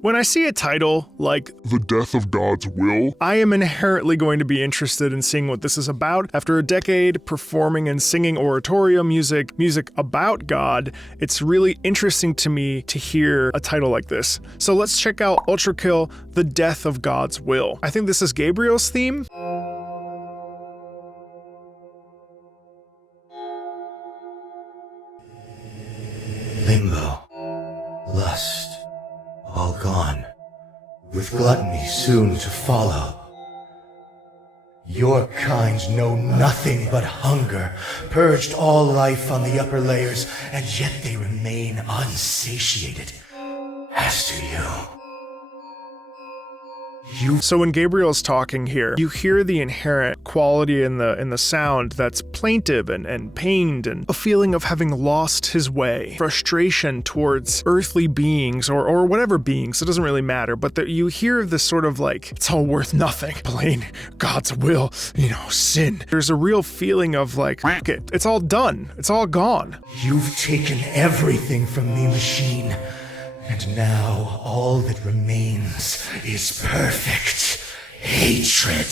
When I see a title like The Death of God's Will, I am inherently going to be interested in seeing what this is about. After a decade performing and singing oratorio music about God, it's really interesting to me to hear a title like this. So let's check out Ultrakill, The Death of God's Will. I think this is Gabriel's theme. Limbo, lust, all gone, with gluttony soon to follow. Your kind know nothing but hunger, purged all life on the upper layers, and yet they remain unsatiated. As do you. So when Gabriel's talking here, you hear the inherent quality in the sound that's plaintive and pained, and a feeling of having lost his way, frustration towards earthly beings or whatever beings, it doesn't really matter, but you hear this sort of like, it's all worth nothing, plain God's will, sin. There's a real feeling of like, it's all done, it's all gone. You've taken everything from me, machine. And now all that remains is perfect hatred.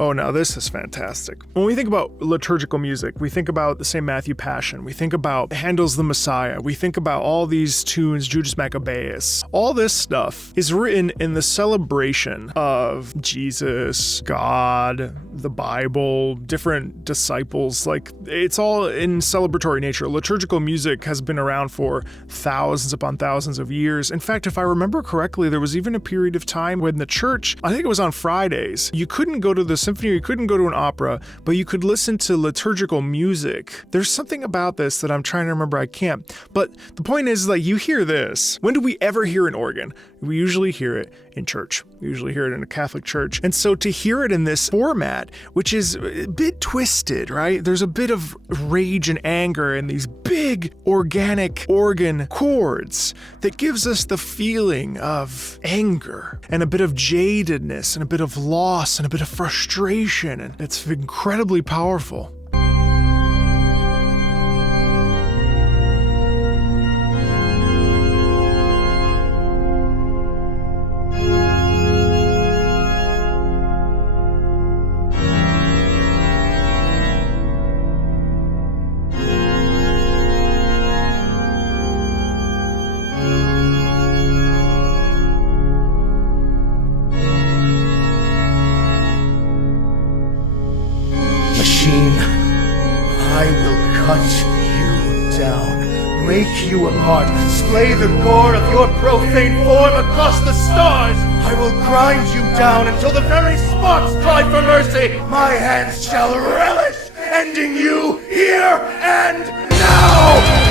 Oh, now this is fantastic. When we think about liturgical music, we think about the St. Matthew Passion, we think about Handel's The Messiah, we think about all these tunes, Judas Maccabeus. All this stuff is written in the celebration of Jesus, God, the Bible, different disciples. Like, it's all in celebratory nature. Liturgical music has been around for thousands upon thousands of years. In fact, if I remember correctly, there was even a period of time when the church, I think it was on Fridays, you couldn't go to the symphony, you couldn't go to an opera, but you could listen to liturgical music. There's something about this that I'm trying to remember, I can't. But the point is, like, you hear this. When do we ever hear an organ? We usually hear it in church. We usually hear it in a Catholic church. And so to hear it in this format, which is a bit twisted, right? There's a bit of rage and anger in these big organic organ chords that gives us the feeling of anger and a bit of jadedness and a bit of loss and a bit of frustration. And it's incredibly powerful. I will cut you down, break you apart, splay the gore of your profane form across the stars. I will grind you down until the very sparks cry for mercy. My hands shall relish ending you here and now.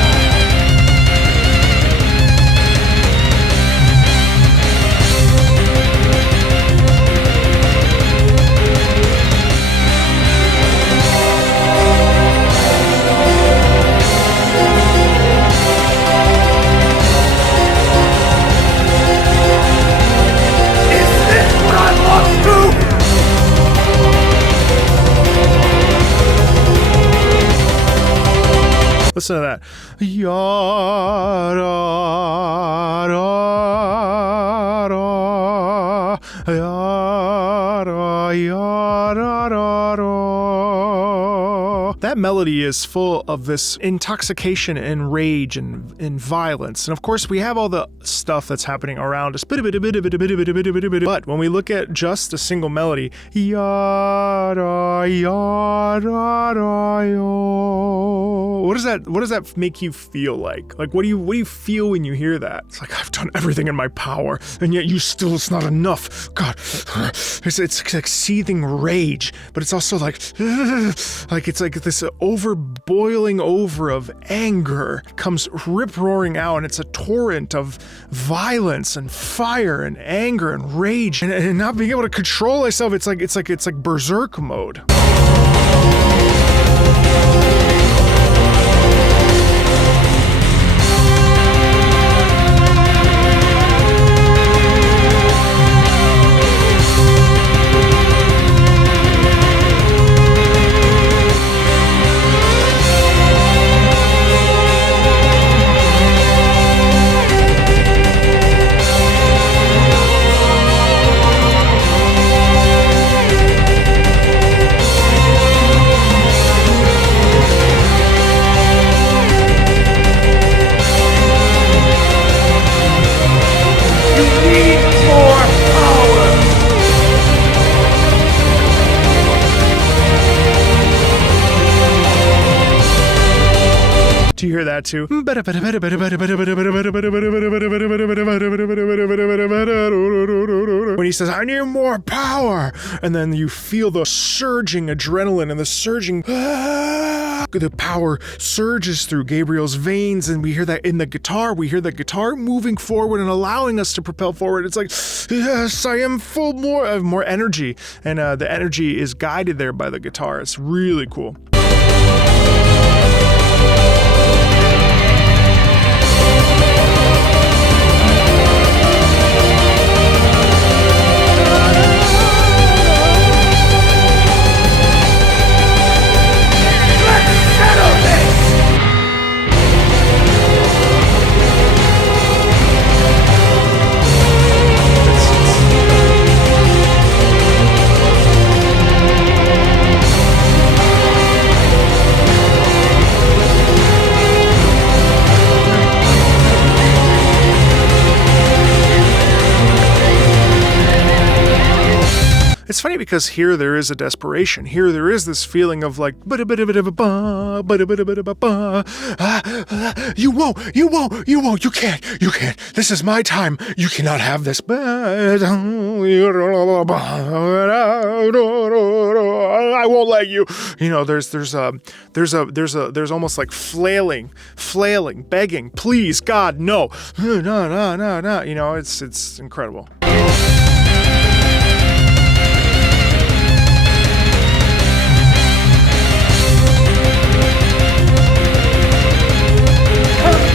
Listen to that. Ya, ra, ra, ra, ya, ra, ya, ra, ra, ra. That melody is full of this intoxication and rage and violence. And of course, we have all the stuff that's happening around us. But when we look at just a single melody, ya, ra, ya, ra, ra, yo. What does that make you feel like? Like, what do you feel when you hear that? It's like, I've done everything in my power, and yet it's not enough. God, it's like seething rage, but it's also like it's like this boiling over of anger comes rip-roaring out, and it's a torrent of violence and fire and anger and rage, and not being able to control myself. It's like berserk mode. Do you hear that too? When he says, I need more power! And then you feel the surging adrenaline and the surging... The power surges through Gabriel's veins, and we hear that in the guitar. We hear the guitar moving forward and allowing us to propel forward. It's like, yes, I am full more energy. And the energy is guided there by the guitar. It's really cool. It's funny because here there is a desperation. Here there is this feeling of like, you won't, you can't, this is my time, you cannot have this. I won't let you. You know, there's almost like flailing, begging, please, God, no. No. You know, it's incredible.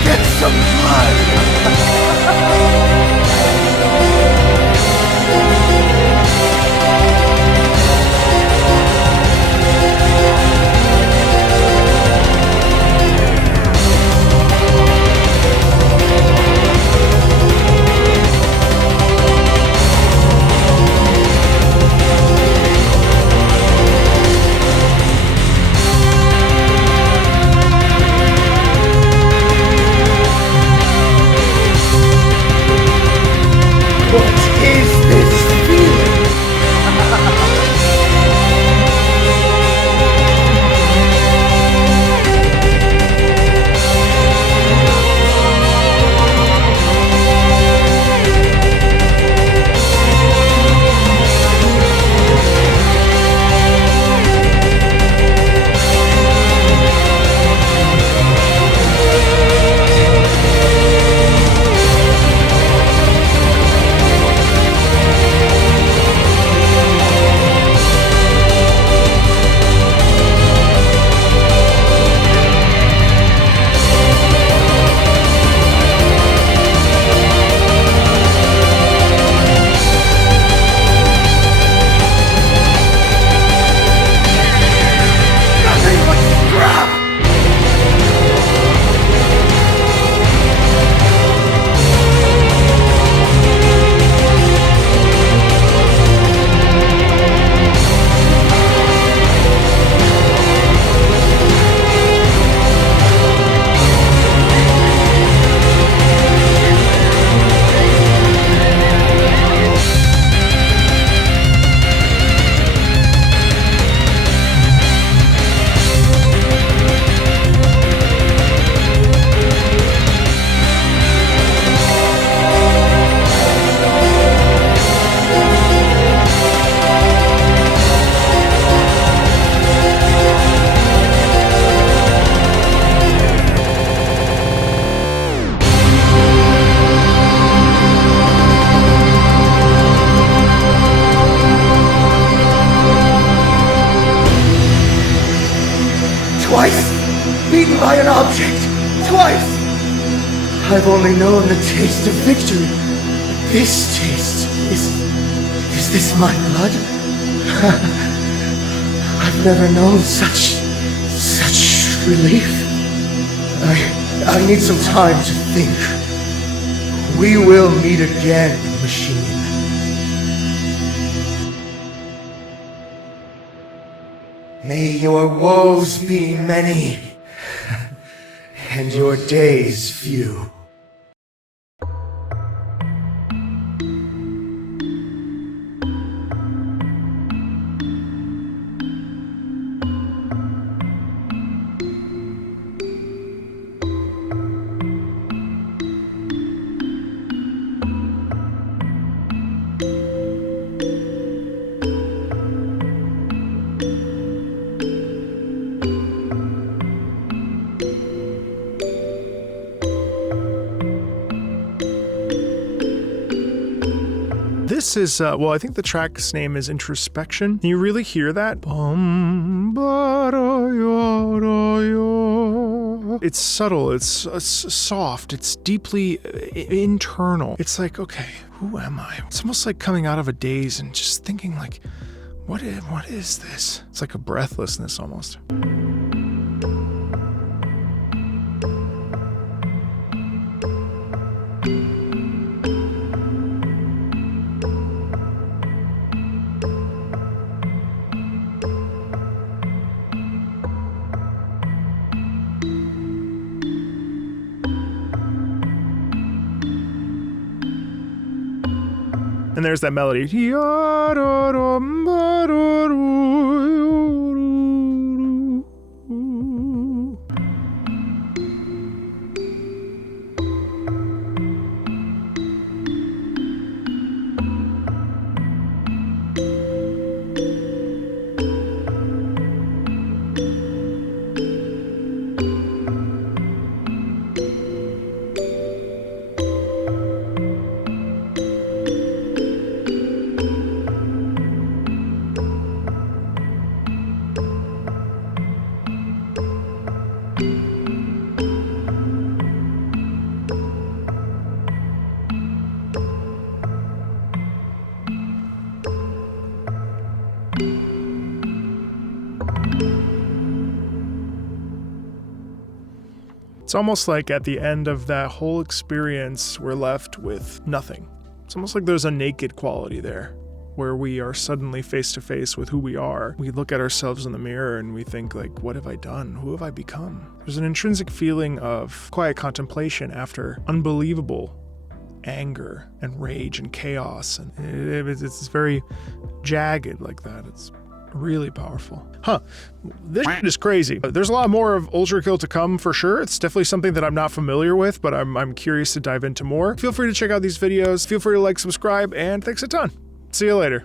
Get some blood! life! I've only known the taste of victory. This taste is this my blood? I've never known such relief. I need some time to think. We will meet again, machine. May your woes be many, and your days few. This is, I think the track's name is Introspection. Can you really hear that? It's subtle, it's soft, it's deeply internal. It's like, okay, who am I? It's almost like coming out of a daze and just thinking like, what is this? It's like a breathlessness almost. And there's that melody. It's almost like at the end of that whole experience, we're left with nothing. It's almost like there's a naked quality there, where we are suddenly face to face with who we are. We look at ourselves in the mirror and we think like, what have I done? Who have I become? There's an intrinsic feeling of quiet contemplation after unbelievable anger and rage and chaos. And it's very jagged like that. It's really powerful. This shit is crazy. There's a lot more of Ultrakill to come for sure. It's definitely something that I'm not familiar with, but I'm curious to dive into more. Feel free to check out these videos. Feel free to like, subscribe, and thanks a ton. See you later.